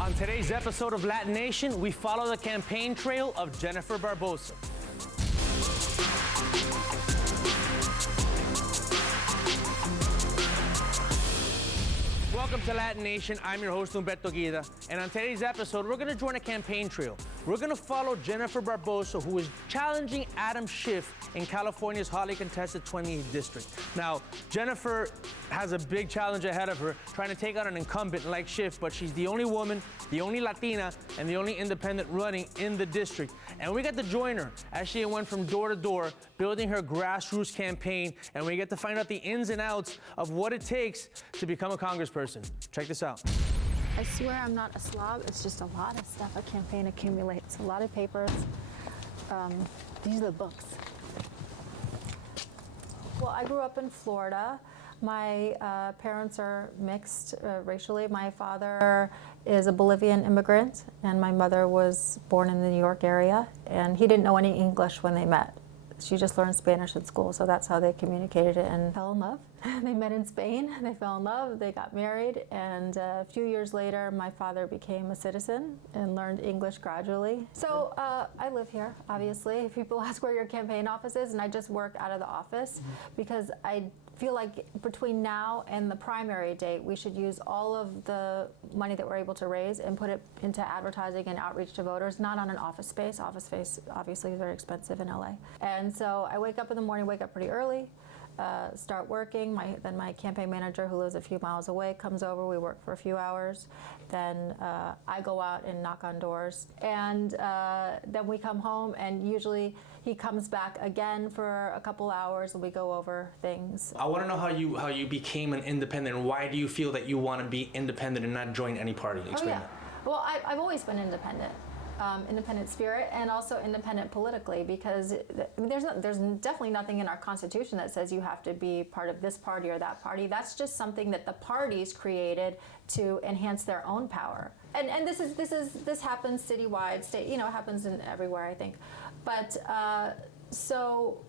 On today's episode of LatiNation, we follow the campaign trail of Jennifer Barbosa. Welcome to LatiNation. I'm your host, Humberto Guida. And on today's episode, we're going to join a campaign trail. We're going to follow Jennifer Barbosa, who is challenging Adam Schiff in California's hotly contested 28th district. Now, Jennifer has a big challenge ahead of her, trying to take on an incumbent like Schiff, but she's the only woman, the only Latina, and the only independent running in the district. And we get to join her as she went from door to door, building her grassroots campaign, and we get to find out the ins and outs of what it takes to become a congressperson. Check this out. I swear I'm not a slob. It's just a lot of stuff a campaign accumulates. A lot of papers. These are the books. Well, I grew up in Florida. My parents are mixed racially. My father is a Bolivian immigrant, and my mother was born in the New York area. And he didn't know any English when they met. She just learned Spanish at school, so that's how they communicated and fell in love. They met in Spain, they fell in love, they got married, and a few years later, my father became a citizen and learned English gradually. So I live here, obviously. People ask where your campaign office is, and I just work out of the office because I feel like between now and the primary date, we should use all of the money that we're able to raise and put it into advertising and outreach to voters, not on an office space. Office space obviously is very expensive in LA. And so I wake up in the morning, wake up pretty early, start working. Then my campaign manager, who lives a few miles away, comes over. We work for a few hours. Then I go out and knock on doors. And then we come home, and usually he comes back again for a couple hours, and we go over things. I want to know how you became an independent, and why do you feel that you want to be independent and not join any party? Explain that. Well, I've always been independent. Independent spirit, and also independent politically, because there's definitely nothing in our Constitution that says you have to be part of this party or that party. That's just something that the parties created to enhance their own power. And this happens citywide, state, it happens in everywhere, I think. But so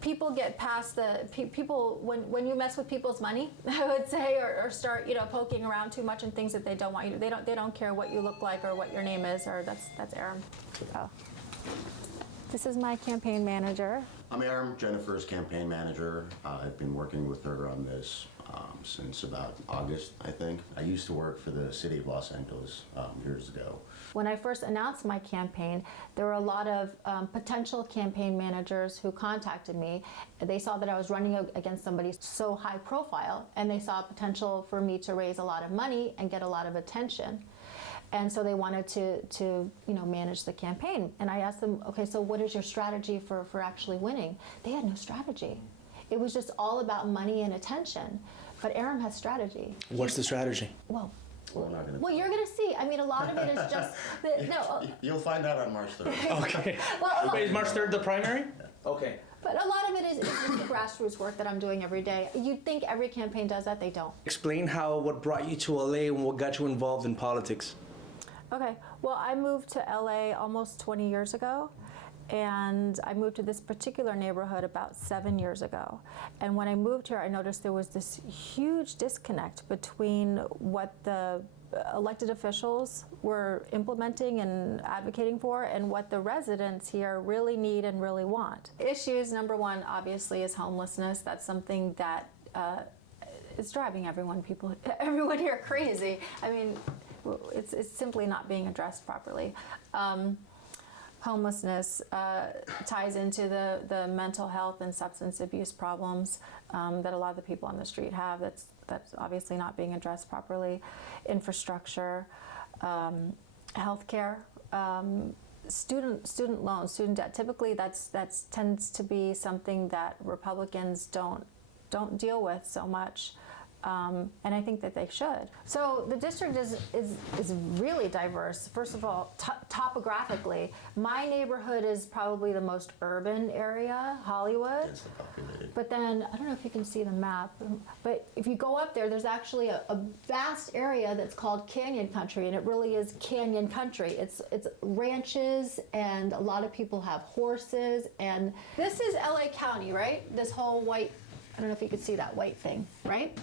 people get past people when you mess with people's money, I would say, or start poking around too much in things that they don't want you to. They don't care what you look like or what your name is, or that's Aram. Oh. This is my campaign manager. I'm Aram, Jennifer's campaign manager. I've been working with her on this since about August, I think. I used to work for the city of Los Angeles years ago. When I first announced my campaign, there were a lot of potential campaign managers who contacted me. They saw that I was running against somebody so high profile, and they saw potential for me to raise a lot of money and get a lot of attention. And so they wanted to manage the campaign. And I asked them, okay, so what is your strategy for actually winning? They had no strategy. It was just all about money and attention. But Aram has strategy. What's the strategy? Well, you're going to see. I mean, a lot of it is just... You'll find out on March 3rd. Okay. Wait, is March 3rd the primary? Okay. But a lot of it is just the grassroots work that I'm doing every day. You'd think every campaign does that. They don't. Explain what brought you to LA and what got you involved in politics. Okay. Well, I moved to LA almost 20 years ago. And I moved to this particular neighborhood about 7 years ago. And when I moved here, I noticed there was this huge disconnect between what the elected officials were implementing and advocating for and what the residents here really need and really want. Issues number one, obviously, is homelessness. That's something that is driving everyone here crazy. I mean, it's simply not being addressed properly. Homelessness ties into the mental health and substance abuse problems that a lot of the people on the street have. That's obviously not being addressed properly. Infrastructure, healthcare, student loans, student debt. Typically, that tends to be something that Republicans don't deal with so much. And I think that they should. So the district is really diverse. First of all, topographically, my neighborhood is probably the most urban area, Hollywood. Densely populated. But then, I don't know if you can see the map, but if you go up there, there's actually a vast area that's called Canyon Country, and it really is Canyon Country. It's ranches, and a lot of people have horses, and this is LA County, right? This whole white, I don't know if you could see that white thing, right?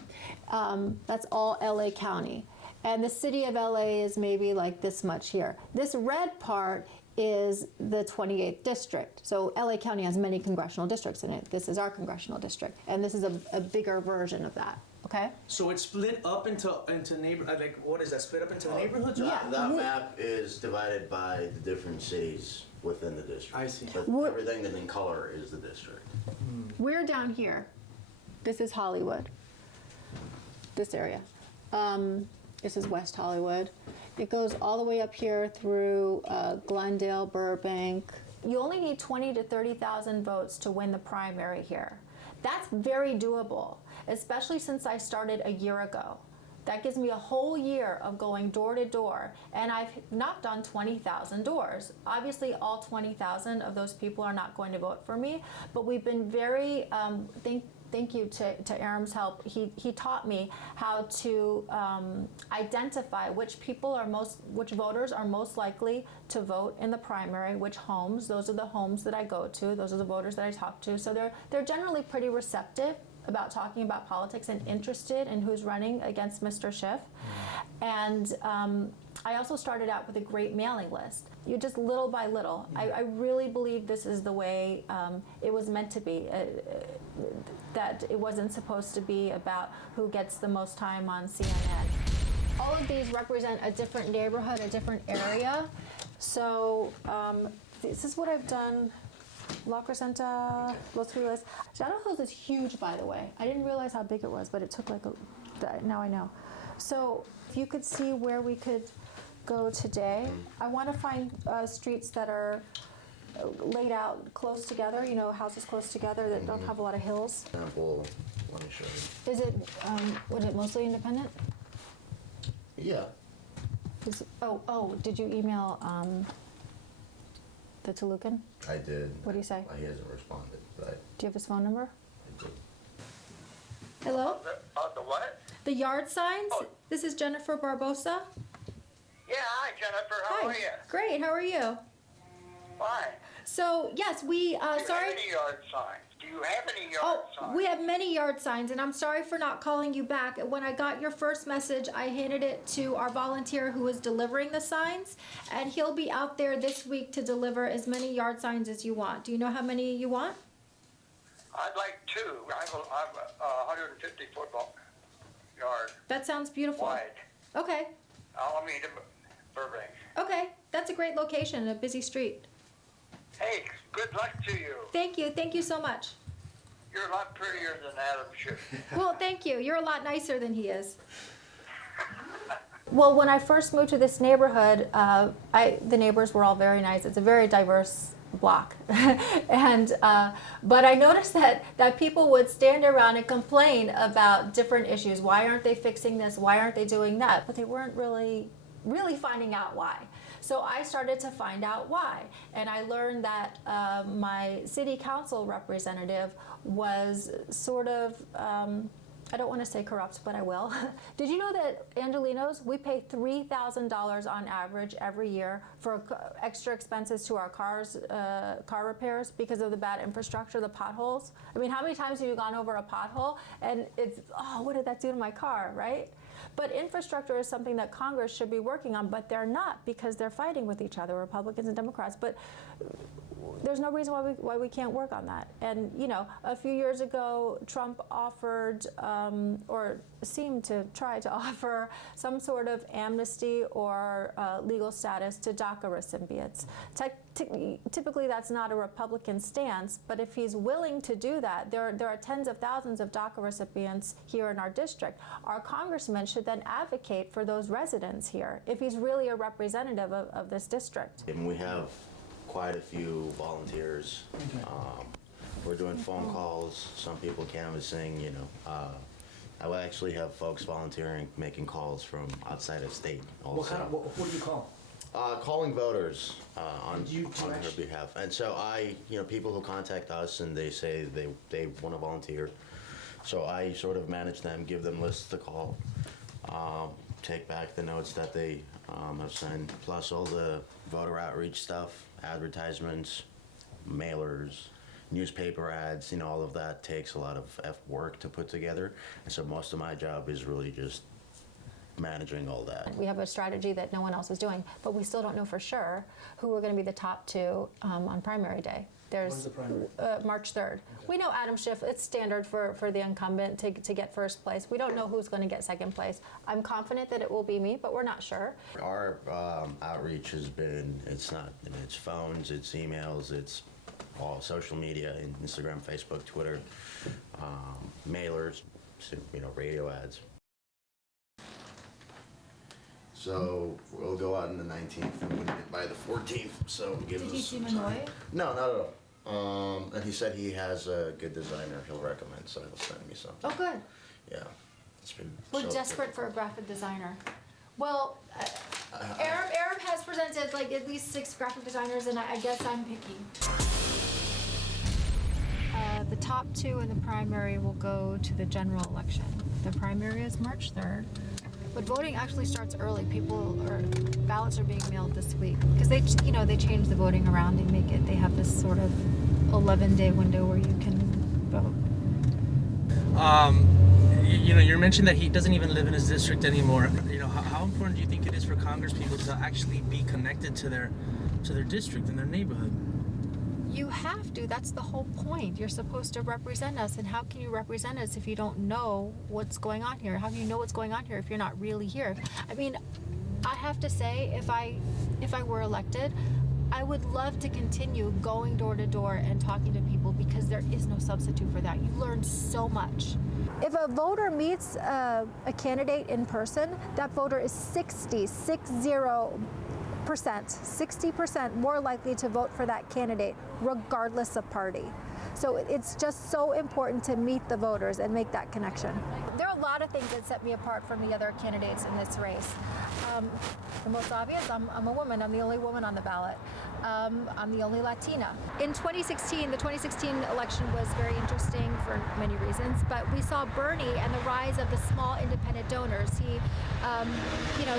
That's all LA County. And the city of LA is maybe like this much here. This red part is the 28th district. So LA County has many congressional districts in it. This is our congressional district. And this is a bigger version of that, okay? So it's split up into like what is that? Split up into neighborhoods? Yeah. That map is divided by the different cities within the district. I see. But everything that's in color is the district. We're down here. This is Hollywood, this area. This is West Hollywood. It goes all the way up here through Glendale, Burbank. You only need 20 to 30,000 votes to win the primary here. That's very doable, especially since I started a year ago. That gives me a whole year of going door to door, and I've knocked on 20,000 doors. Obviously, all 20,000 of those people are not going to vote for me, but we've been very, thank you to Aram's help. He taught me how to identify which voters are most likely to vote in the primary, which homes. Those are the homes that I go to. Those are the voters that I talk to. So they're generally pretty receptive about talking about politics and interested in who's running against Mr. Schiff. And I also started out with a great mailing list. You just little by little. I really believe this is the way it was meant to be. That it wasn't supposed to be about who gets the most time on CNN. All of these represent a different neighborhood, a different area. So this is what I've done. La Crescenta, Los Feliz. Shadow Hills is huge, by the way. I didn't realize how big it was, but it took like now I know. So if you could see where we could go today, I want to find streets that are laid out close together, you know, houses close together that don't have a lot of hills. Example, let me show you. Is it, was it mostly independent? Yeah. Did you email the Tolucan? I did. What do you say? He hasn't responded, but Do you have his phone number? I did. Hello? The what? The yard signs? This is Jennifer Barbosa. Yeah, hi Jennifer, how are you? Great, how are you? Fine. So, yes, we, Do you have sorry. any yard signs? Do you have any yard signs? We have many yard signs, and I'm sorry for not calling you back. When I got your first message, I handed it to our volunteer who is delivering the signs, and he'll be out there this week to deliver as many yard signs as you want. Do you know how many you want? I'd like two. I'm a 150 football yard That sounds beautiful. wide. Okay, Alameda, Burbank. okay. That's a great location, a busy street. Hey, good luck to you. Thank you so much. You're a lot prettier than Adam Schiff. Well, thank you. You're a lot nicer than he is. Well, when I first moved to this neighborhood, the neighbors were all very nice. It's a very diverse block. But I noticed that people would stand around and complain about different issues. Why aren't they fixing this? Why aren't they doing that? But they weren't really finding out why. So I started to find out why. And I learned that my city council representative was sort of, I don't want to say corrupt, but I will. Did you know that Angelinos, we pay $3,000 on average every year for extra expenses to our car repairs because of the bad infrastructure, the potholes? I mean, how many times have you gone over a pothole and it's, oh, what did that do to my car, right? But infrastructure is something that Congress should be working on, but they're not because they're fighting with each other, Republicans and Democrats. But there's no reason why we can't work on that. And, you know, a few years ago, Trump offered or seemed to try to offer some sort of amnesty or legal status to DACA recipients. Typically, that's not a Republican stance, but if he's willing to do that, there are tens of thousands of DACA recipients here in our district. Our congressman should then advocate for those residents here if he's really a representative of this district. And we have quite a few volunteers. We're doing phone calls, some people canvassing, you know. I will actually have folks volunteering, making calls from outside of state also. What do you call? Calling voters on You her actually- behalf. And so people who contact us and they say they want to volunteer. So I sort of manage them, give them lists to call, take back the notes that they have signed, plus all the voter outreach stuff, advertisements, mailers, newspaper ads, all of that takes a lot of work to put together. And so most of my job is really just managing all that. We have a strategy that no one else is doing, but we still don't know for sure who are going to be the top two on primary day. When's the primary? March 3rd. Okay. We know Adam Schiff, it's standard for the incumbent to get first place. We don't know who's going to get second place. I'm confident that it will be me, but we're not sure. Our outreach has been, it's phones, it's emails, it's all social media, Instagram, Facebook, Twitter, mailers, radio ads. So we'll go out on the 19th and win it by the 14th. So give us. Did he seem some time. annoyed? No, not at all. And he said he has a good designer he'll recommend, so he'll send me something. Oh, good. Yeah, it's been. We're so desperate for a graphic designer. Well, Arab has presented like at least 6 graphic designers, and I guess I'm picky. The top 2 in the primary will go to the general election. The primary is March 3rd. But voting actually starts early. Ballots are being mailed this week because they change the voting around. They have this sort of 11-day window where you can vote. You mentioned that he doesn't even live in his district anymore. How important do you think it is for Congress people to actually be connected to their district and their neighborhood? You have to. That's the whole point. You're supposed to represent us, and how can you represent us if you don't know what's going on here? How can you know what's going on here if you're not really here? I mean, I have to say, if I were elected, I would love to continue going door to door and talking to people because there is no substitute for that. You learn so much. If a voter meets a candidate in person, that voter is 60% more likely to vote for that candidate, regardless of party. So it's just so important to meet the voters and make that connection. There are a lot of things that set me apart from the other candidates in this race. The most obvious, I'm a woman. I'm the only woman on the ballot. I'm the only Latina. In 2016, the 2016 election was very interesting for many reasons, but we saw Bernie and the rise of the small independent donors. He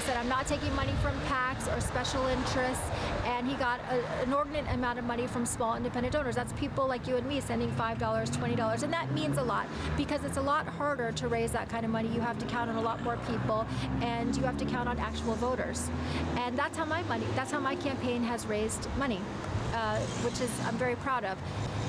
said, I'm not taking money from PACs or special interests, and he got an inordinate amount of money from small independent donors. That's people like you and me sending $5, $20, and that means a lot because it's a lot harder to raise that kind of money. You have to count on a lot more people, and you have to count on actual voters. And that's how my campaign has raised money, which I'm very proud of.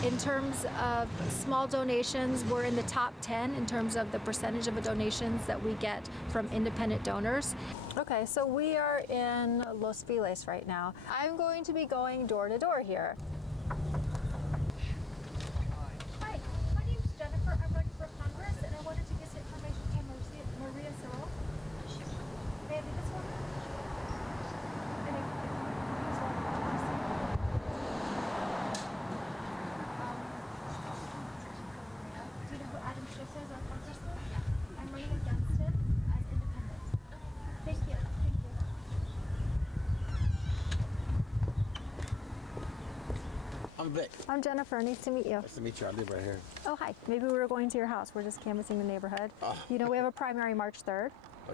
In terms of small donations, we're in the top 10 in terms of the percentage of the donations that we get from independent donors. Okay, so we are in Los Feliz right now. I'm going to be going door to door here. Hi, my name is Jennifer. I'm running for Congress, and I wanted to get information from Maria Sorrell. May I do this one? Do you know who Adam Schiff is, our congressman? I'm running against him as independent. Thank you. I'm Vic. I'm Jennifer. Nice to meet you. Nice to meet you. I live right here. Oh, hi. Maybe we were going to your house. We're just canvassing the neighborhood. We have a primary March 3rd.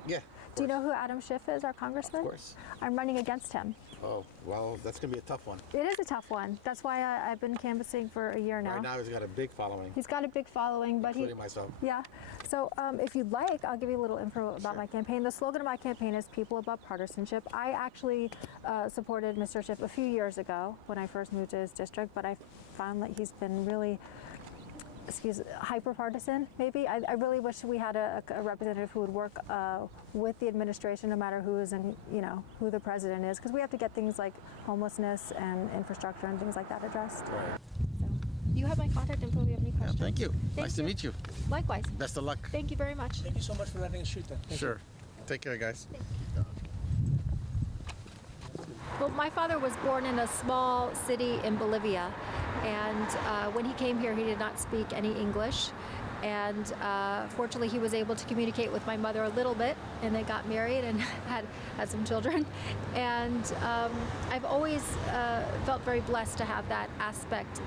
Yeah. Do you know who Adam Schiff is, our congressman? Of course. I'm running against him. Oh, well, that's going to be a tough one. It is a tough one. That's why I've been canvassing for a year now. Right now, he's got a big following. He's got a big following, but including myself. Yeah. So if you'd like, I'll give you a little info about my campaign. The slogan of my campaign is "People Above Partisanship." I actually supported Mr. Schiff a few years ago when I first moved to his district, but I found that he's been really hyper-partisan, maybe. I really wish we had a representative who would work with the administration, no matter who is in, who the president is, because we have to get things like homelessness and infrastructure and things like that addressed. Right. So, you have my contact info if you have any questions. Yeah, thank you. Nice to meet you. Likewise. Best of luck. Thank you very much. Thank you so much for letting us shoot that. Sure. Take care, guys. Well, my father was born in a small city in Bolivia, and when he came here, he did not speak any English. And fortunately, he was able to communicate with my mother a little bit, and they got married and had some children. And I've always felt very blessed to have that aspect,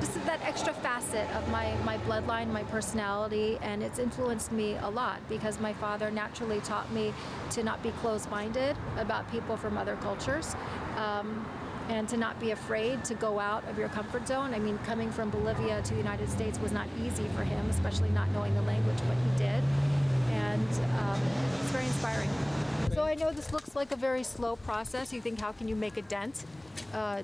just that extra facet of my bloodline, my personality, and it's influenced me a lot because my father naturally taught me to not be closed-minded about people from other cultures. And to not be afraid to go out of your comfort zone. I mean, coming from Bolivia to the United States was not easy for him, especially not knowing the language, but he did. And it's very inspiring. I know this looks like a very slow process. You think, how can you make a dent?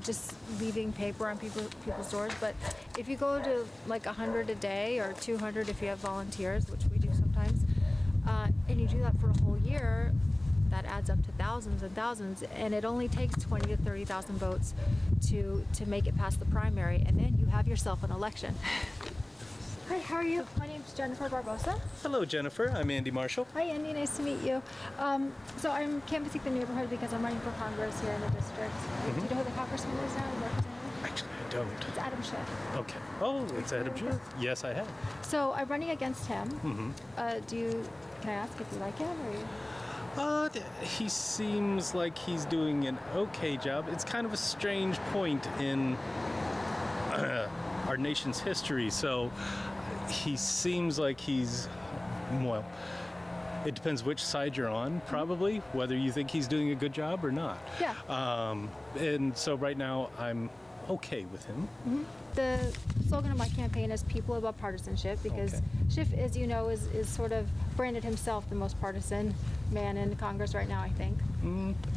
Just leaving paper on people's doors. But if you go to like 100 a day or 200 if you have volunteers, which we do sometimes, and you do that for a whole year, that adds up to thousands and thousands. And it only takes 20 to 30,000 votes to make it past the primary. And then you have yourself an election. Hi, how are you? My name's Jennifer Barbosa. Hello, Jennifer. I'm Andy Marshall. Hi, Andy. Nice to meet you. So I'm canvassing the neighborhood because I'm running for Congress here in the district. Do you know who the congressman is now, the representative? Actually, I don't. It's Adam Schiff. Okay. Oh, it's Adam Schiff. Yes, I have. So I'm running against him. Can I ask if you like him or you? He seems like he's doing an okay job. It's kind of a strange point in our nation's history. So he seems like he's, well, it depends which side you're on, probably, whether you think he's doing a good job or not. Yeah. And so right now I'm okay with him. The slogan of my campaign is people above partisanship, because Okay. Schiff, as you know, is sort of branded himself the most partisan man in Congress right now, I think.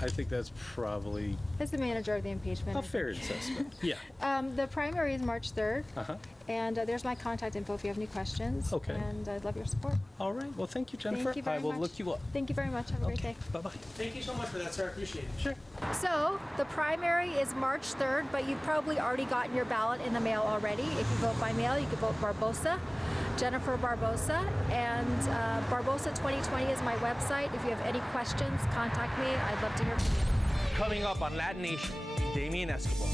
I think that's probably As the manager of the impeachment. a fair assessment. Yeah. The primary is March 3rd. Uh-huh. And there's my contact info if you have any questions. Okay. And I'd love your support. All right. Well, thank you, Jennifer. Thank you very I will much. look you up. Thank you very much. Have a great day. Bye-bye. Thank you so much for that, sir. I appreciate it. Sure. So the primary is March 3rd, but you've probably already gotten your ballot in the mail already. If you vote by mail, you can vote Barbosa, Jennifer Barbosa, and Barbosa 2020 is my website. If you have any questions, contact me. I'd love to hear from you. Coming up on LatiNation, Damien Escobar.